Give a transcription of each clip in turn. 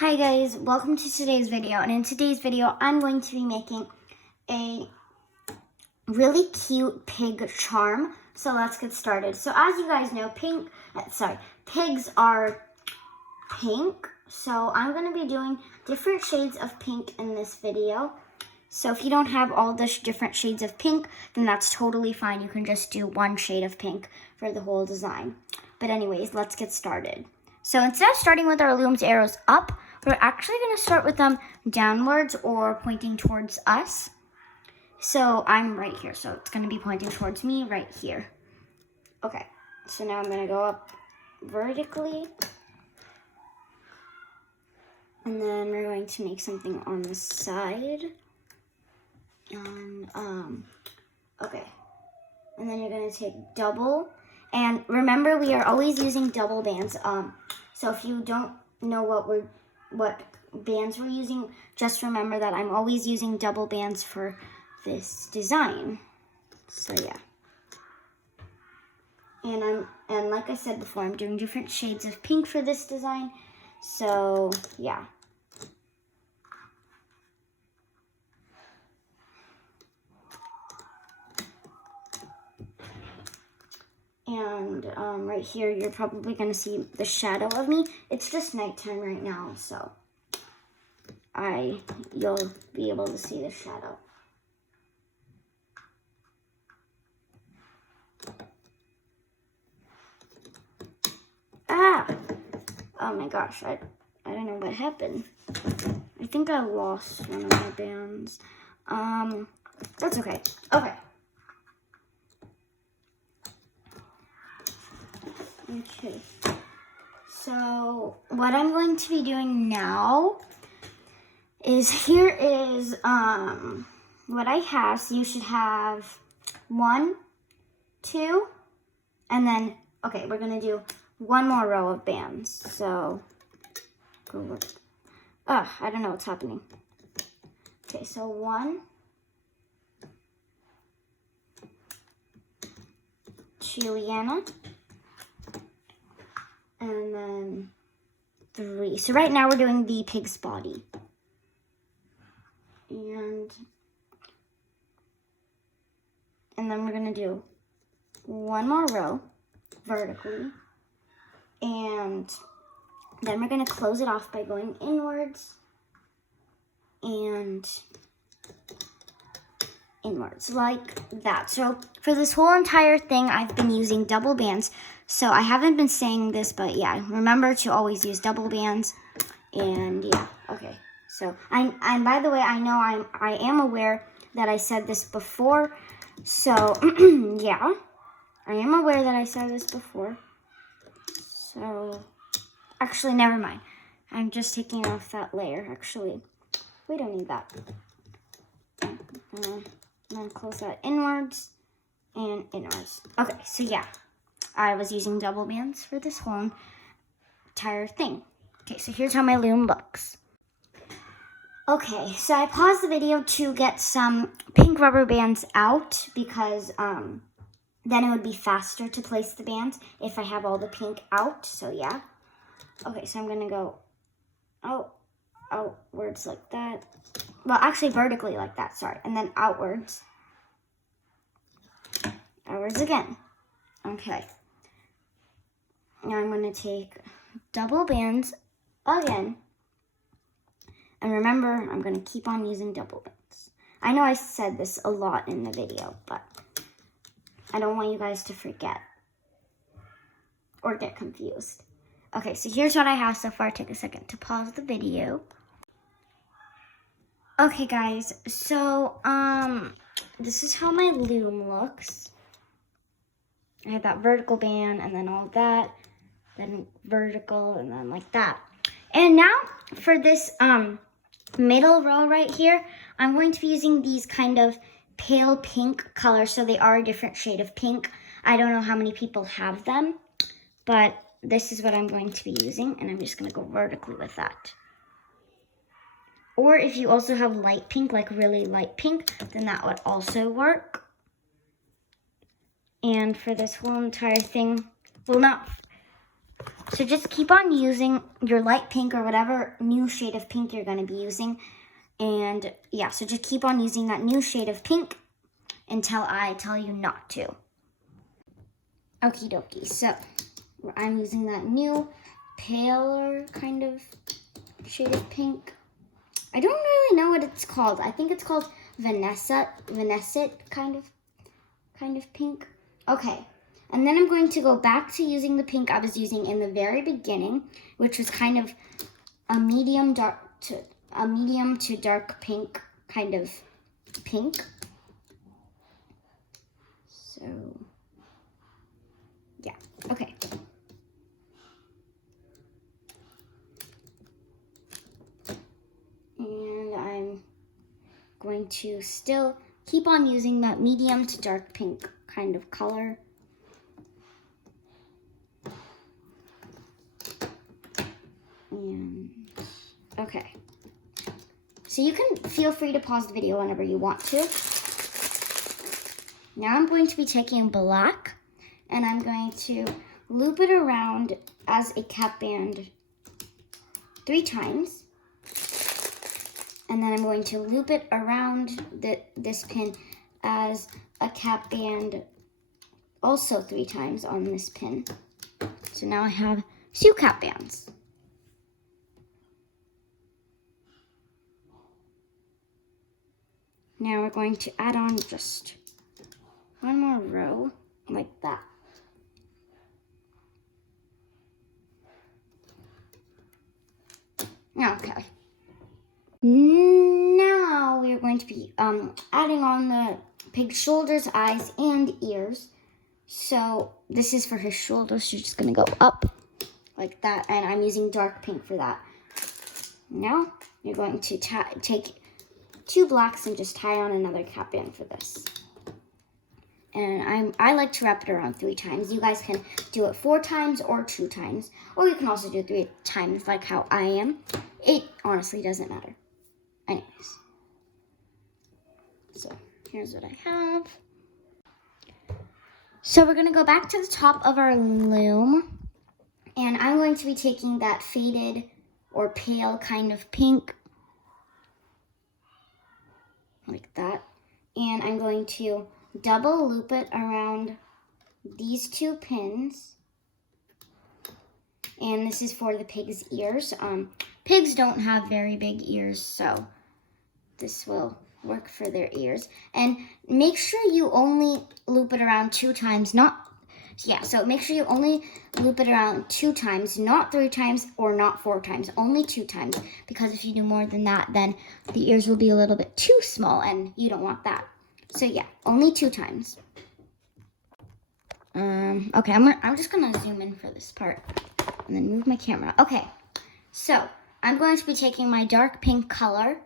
Hi guys, welcome to today's video, and in today's video I'm going to be making a really cute pig charm. So let's get started. So as you guys know, pigs are pink. So I'm going to be doing different shades of pink in this video. So if you don't have all the different shades of pink, then that's totally fine. You can just do one shade of pink for the whole design. But anyways, let's get started. So instead of starting with our loom's arrows up, we're actually going to start with them downwards or pointing towards us. So I'm right here, so it's going to be pointing towards me right here. Okay, so now I'm going to go up vertically. And then we're going to make something on the side. And, okay. And then you're going to take double. And remember, we are always using double bands. So if you don't know what bands we're using, just remember that I'm always using double bands for this design. So yeah. And like I said before, I'm doing different shades of pink for this design. So yeah. And right here, you're probably going to see the shadow of me. It's just nighttime right now, so you'll be able to see the shadow. Ah! Oh my gosh, I don't know what happened. I think I lost one of my bands. That's okay. Okay. Okay, so what I'm going to be doing now is what I have. So you should have 1, 2, and then, okay, we're going to do one more row of bands. So, I don't know what's happening. Okay, so 1, 2, Liana. And then 3. So right now we're doing the pig's body. And then we're going to do one more row vertically. And then we're going to close it off by going inwards and inwards like that. So for this whole entire thing, I've been using double bands. So I haven't been saying this, but yeah, remember to always use double bands. And yeah, okay. So and by the way, I know I am aware that I said this before. So yeah, I am aware that I said this before. So actually, never mind. I'm just taking off that layer. Actually, we don't need that. And then close that inwards and inwards. Okay, so yeah, I was using double bands for this whole entire thing. Okay, so here's how my loom looks. Okay, so I paused the video to get some pink rubber bands out because then it would be faster to place the bands if I have all the pink out, so yeah. Okay, so I'm gonna go outwards like that. Well, actually vertically like that, sorry. And then outwards. Outwards again. Okay. Now I'm going to take double bands again. And remember, I'm going to keep on using double bands. I know I said this a lot in the video, but I don't want you guys to forget or get confused. Okay, so here's what I have so far. Take a second to pause the video. Okay, guys, so this is how my loom looks. I have that vertical band and then all that, then vertical and then like that. And now for this middle row right here, I'm going to be using these kind of pale pink colors. So they are a different shade of pink. I don't know how many people have them, but this is what I'm going to be using, and I'm just going to go vertically with that. Or if you also have light pink, like really light pink, then that would also work. And for this whole entire thing, well, not So just keep on using your light pink or whatever new shade of pink you're going to be using. And yeah, so just keep on using that new shade of pink until I tell you not to. Okie dokie, so I'm using that new paler kind of shade of pink. I don't really know what it's called. I think it's called Vanessa kind of pink. Okay, and then I'm going to go back to using the pink I was using in the very beginning, which was kind of a medium to dark pink kind of pink. So yeah, okay. And I'm going to still keep on using that medium to dark pink kind of color. And okay. So you can feel free to pause the video whenever you want to. Now I'm going to be taking black and I'm going to loop it around as a cap band 3 times. And then I'm going to loop it around this pin as a cap band also 3 times on this pin. So now I have 2 cap bands. Now we're going to add on just 1 more row like that. Okay. Now we're going to be adding on the pig's shoulders, eyes, and ears. So this is for his shoulders. So you're just going to go up like that. And I'm using dark pink for that. Now you're going to take 2 blacks and just tie on another cap band for this. And I like to wrap it around 3 times. You guys can do it 4 times or 2 times. Or you can also do 3 times like how I am. It honestly doesn't matter. Anyways. So here's what I have. So we're going to go back to the top of our loom. And I'm going to be taking that faded or pale kind of pink. Like that. And I'm going to double loop it around these 2 pins. And this is for the pig's ears. Pigs don't have very big ears, so this will work for their ears. And make sure you only loop it around 2 times, so make sure you only loop it around 2 times, not 3 times or not 4 times, only 2 times. Because if you do more than that, then the ears will be a little bit too small and you don't want that. So yeah, only 2 times. Okay, I'm just gonna zoom in for this part and then move my camera. Okay, so I'm going to be taking my dark pink color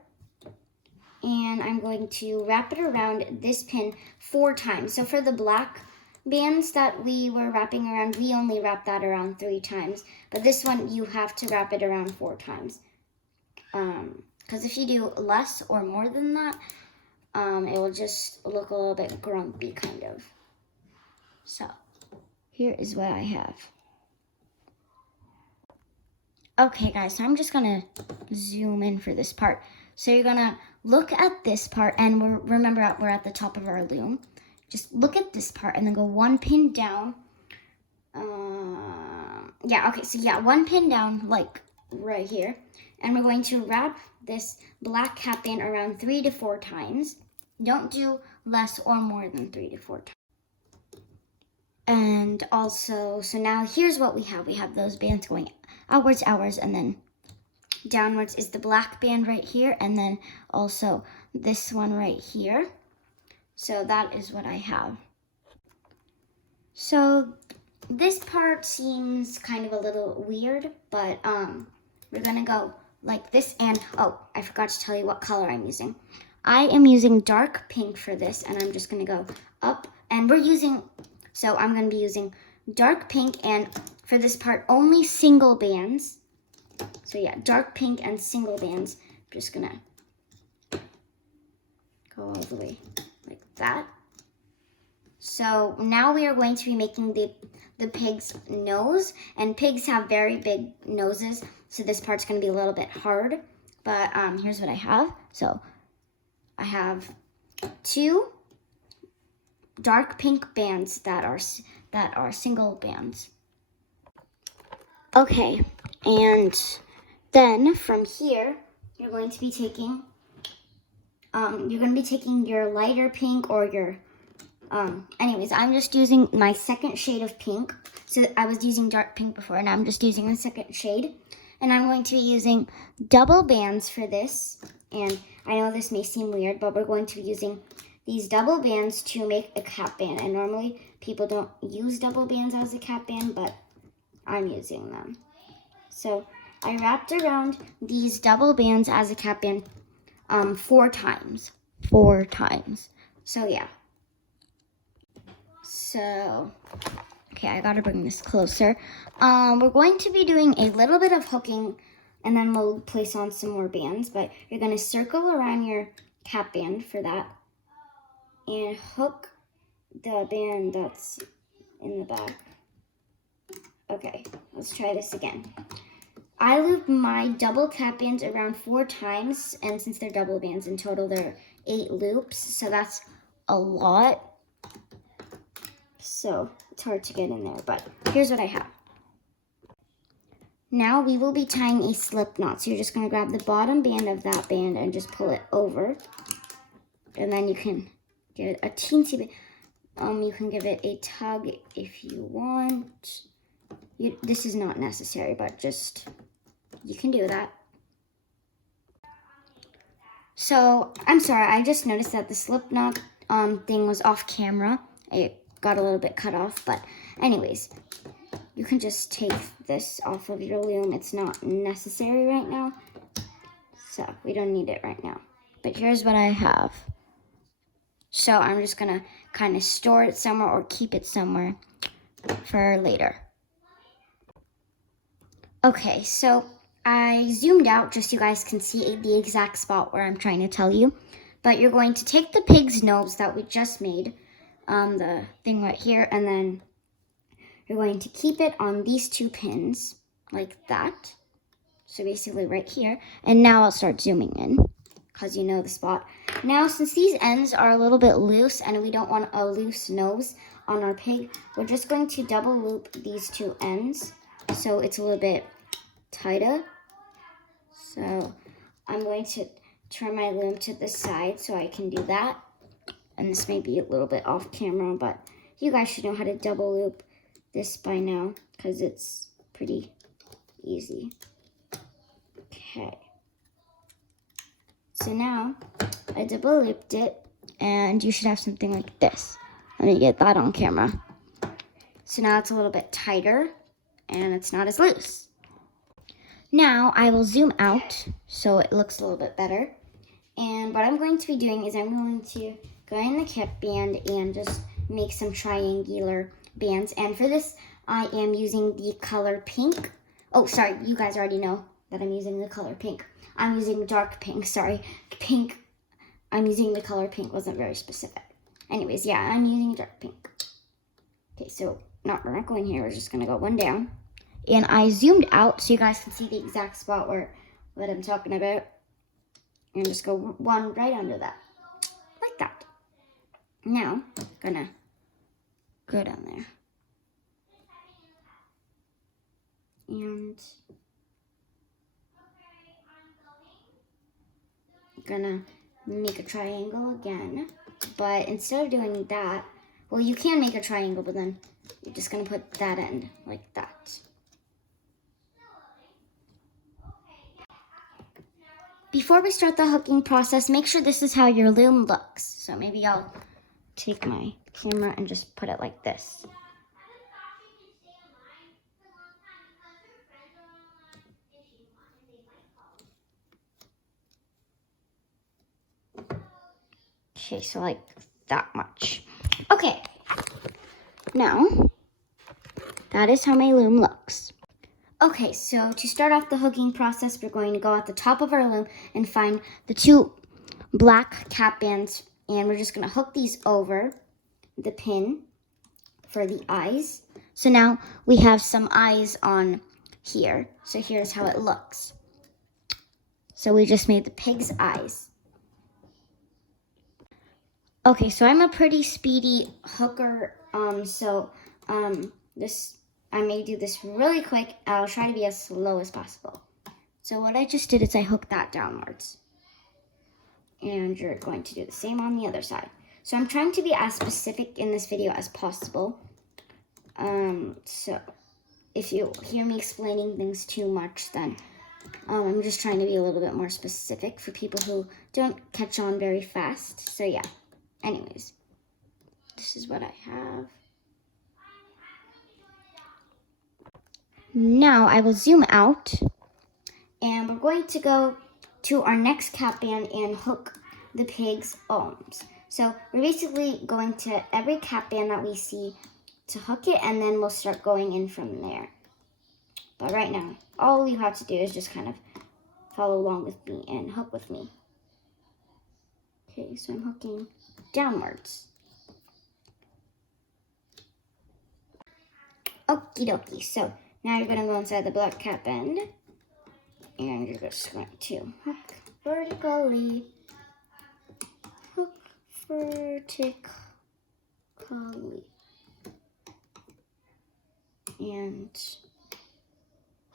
and I'm going to wrap it around this pin 4 times. So for the black bands that we were wrapping around, we only wrapped that around 3 times. But this one, you have to wrap it around 4 times. Because if you do less or more than that, it will just look a little bit grumpy, kind of. So, here is what I have. Okay, guys, so I'm just going to zoom in for this part. So you're going to look at this part, and remember, we're at the top of our loom. Just look at this part, and then go 1 pin down. So 1 pin down, like right here. And we're going to wrap this black cap band around 3 to 4 times. Don't do less or more than 3 to 4 times. And also, so now here's what we have. We have those bands going outwards, and then downwards is the black band right here, and then also this one right here. So that is what I have. So this part seems kind of a little weird, but we're gonna go like this. And oh, I forgot to tell you what color I'm using. I am using dark pink for this, and I'm just gonna go up, and so I'm gonna be using dark pink, and for this part, only single bands. So yeah, dark pink and single bands. I'm just gonna go all the way like that. So now we are going to be making the pig's nose. And pigs have very big noses, so this part's going to be a little bit hard. But here's what I have. So I have 2 dark pink bands that are single bands. Okay, and then from here, you're going to be taking your lighter pink or your, anyways, I'm just using my second shade of pink. So I was using dark pink before, and I'm just using the second shade. And I'm going to be using double bands for this. And I know this may seem weird, but we're going to be using these double bands to make a cap band. And normally people don't use double bands as a cap band, but I'm using them. So I wrapped around these double bands as a cap band 4 times. 4 times. So yeah. So, okay, I gotta bring this closer. We're going to be doing a little bit of hooking, and then we'll place on some more bands, but you're gonna circle around your cap band for that and hook the band that's in the back. Okay, let's try this again. I loop my double cap bands around 4 times, and since they're double bands in total, there are 8 loops, so that's a lot. So it's hard to get in there, but here's what I have. Now we will be tying a slip knot. So you're just going to grab the bottom band of that band and just pull it over. And then you can get a teensy bit. You can give it a tug if you want. This is not necessary, but just, you can do that. So, I'm sorry, I just noticed that the slip knot thing was off camera. It got a little bit cut off, but anyways, you can just take this off of your loom. It's not necessary right now, so we don't need it right now. But here's what I have. So I'm just gonna kind of store it somewhere or keep it somewhere for later. Okay, so I zoomed out just so you guys can see the exact spot where I'm trying to tell you. But you're going to take the pig's nose that we just made, the thing right here, and then you're going to keep it on these 2 pins, like that. So basically right here. And now I'll start zooming in, because you know the spot. Now, since these ends are a little bit loose, and we don't want a loose nose on our pig, we're just going to double loop these 2 ends, so it's a little bit tighter. So I'm going to turn my loom to the side so I can do that. And this may be a little bit off camera, but you guys should know how to double loop this by now, because it's pretty easy. Okay. So now I double looped it, and you should have something like this. Let me get that on camera. So now it's a little bit tighter, and it's not as loose. Now I will zoom out so it looks a little bit better. And what I'm going to be doing is I'm going to go in the cap band and just make some triangular bands. And for this, I am using the color pink. Oh, sorry, you guys already know that I'm using the color pink. I'm using dark pink, sorry. Pink, I'm using the color pink, wasn't very specific. Anyways, yeah, I'm using dark pink. Okay, so we're not going here, we're just gonna go 1 down. And I zoomed out so you guys can see the exact spot what I'm talking about. And just go 1 right under that, like that. Now, gonna go down there. And gonna make a triangle again. But instead of doing that, well, you can make a triangle, but then you're just gonna put that end like that. Before we start the hooking process, make sure this is how your loom looks. So maybe I'll take my camera and just put it like this. Okay, so like that much. Okay, now that is how my loom looks. Okay, so to start off the hooking process, we're going to go at the top of our loom and find the 2 black cap bands, and we're just going to hook these over the pin for the eyes. So now we have some eyes on here. So here's how it looks. So we just made the pig's eyes. Okay, so I'm a pretty speedy hooker, I may do this really quick. I'll try to be as slow as possible. So what I just did is I hooked that downwards. And you're going to do the same on the other side. So I'm trying to be as specific in this video as possible. So if you hear me explaining things too much, then I'm just trying to be a little bit more specific for people who don't catch on very fast. So yeah, anyways, this is what I have. Now I will zoom out, and we're going to go to our next cap band and hook the pig's arms. So we're basically going to every cap band that we see to hook it, and then we'll start going in from there. But right now, all you have to do is just kind of follow along with me and hook with me. Okay, so I'm hooking downwards. Okie dokie, so now you're going to go inside the black cap band, and you're just going to hook vertically, hook vertically, and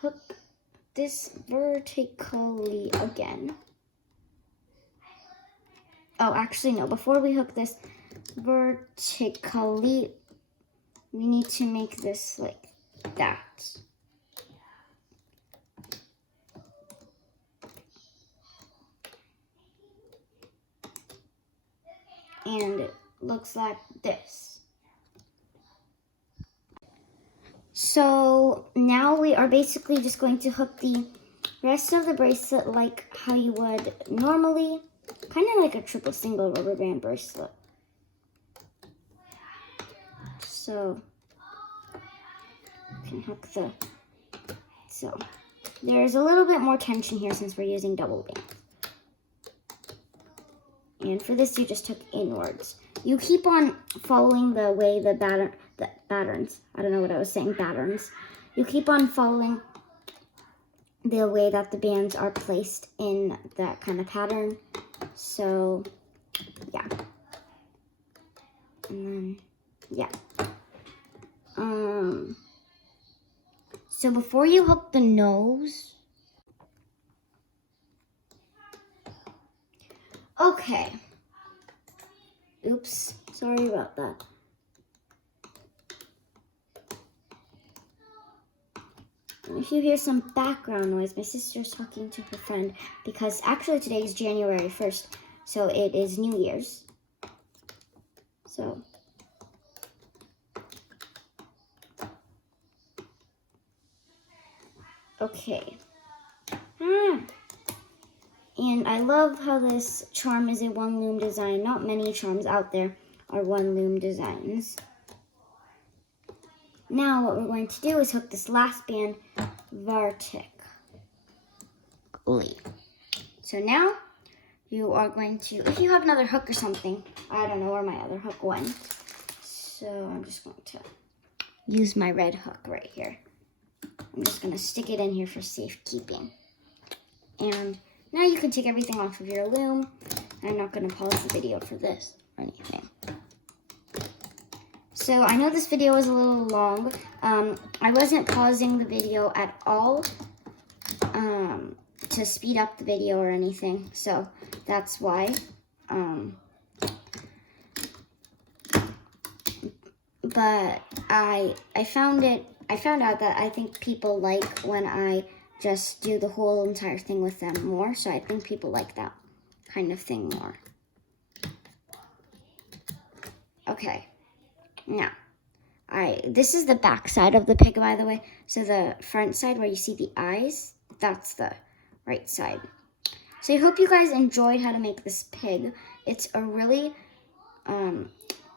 hook this vertically again. Oh, actually no, before we hook this vertically, we need to make this like that. And it looks like this. So now we are basically just going to hook the rest of the bracelet like how you would normally, kind of like a triple single rubber band bracelet. So you can hook so there's a little bit more tension here since we're using double bands. And for this, you just hook inwards. You keep on following the way the patterns. I don't know what I was saying, patterns. You keep on following the way that the bands are placed in that kind of pattern. So, yeah. And then, yeah. So before you hook the nose, okay. Oops, sorry about that. And if you hear some background noise, my sister's talking to her friend because actually today is January 1st, so it is New Year's. So, okay. And I love how this charm is a one loom design. Not many charms out there are one loom designs. Now what we're going to do is hook this last band vertically. So now you are going to, if you have another hook or something, I don't know where my other hook went. So I'm just going to use my red hook right here. I'm just going to stick it in here for safekeeping. And now you can take everything off of your loom. I'm not going to pause the video for this or anything. So I know this video is a little long. I wasn't pausing the video at all to speed up the video or anything. So that's why. But I found out that I think people like when I just do the whole entire thing with them more. So I think people like that kind of thing more. Okay. Now, this is the back side of the pig, by the way. So the front side where you see the eyes, that's the right side. So I hope you guys enjoyed how to make this pig. It's a really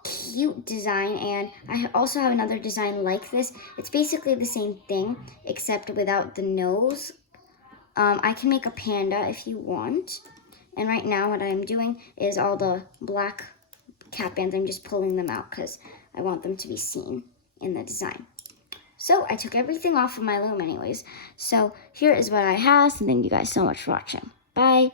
cute design, and I also have another design like this. It's basically the same thing, except without the nose. I can make a panda if you want. And right now what I'm doing is all the black cap bands, I'm just pulling them out because I want them to be seen in the design. So I took everything off of my loom anyways. So here is what I have, and thank you guys so much for watching. Bye.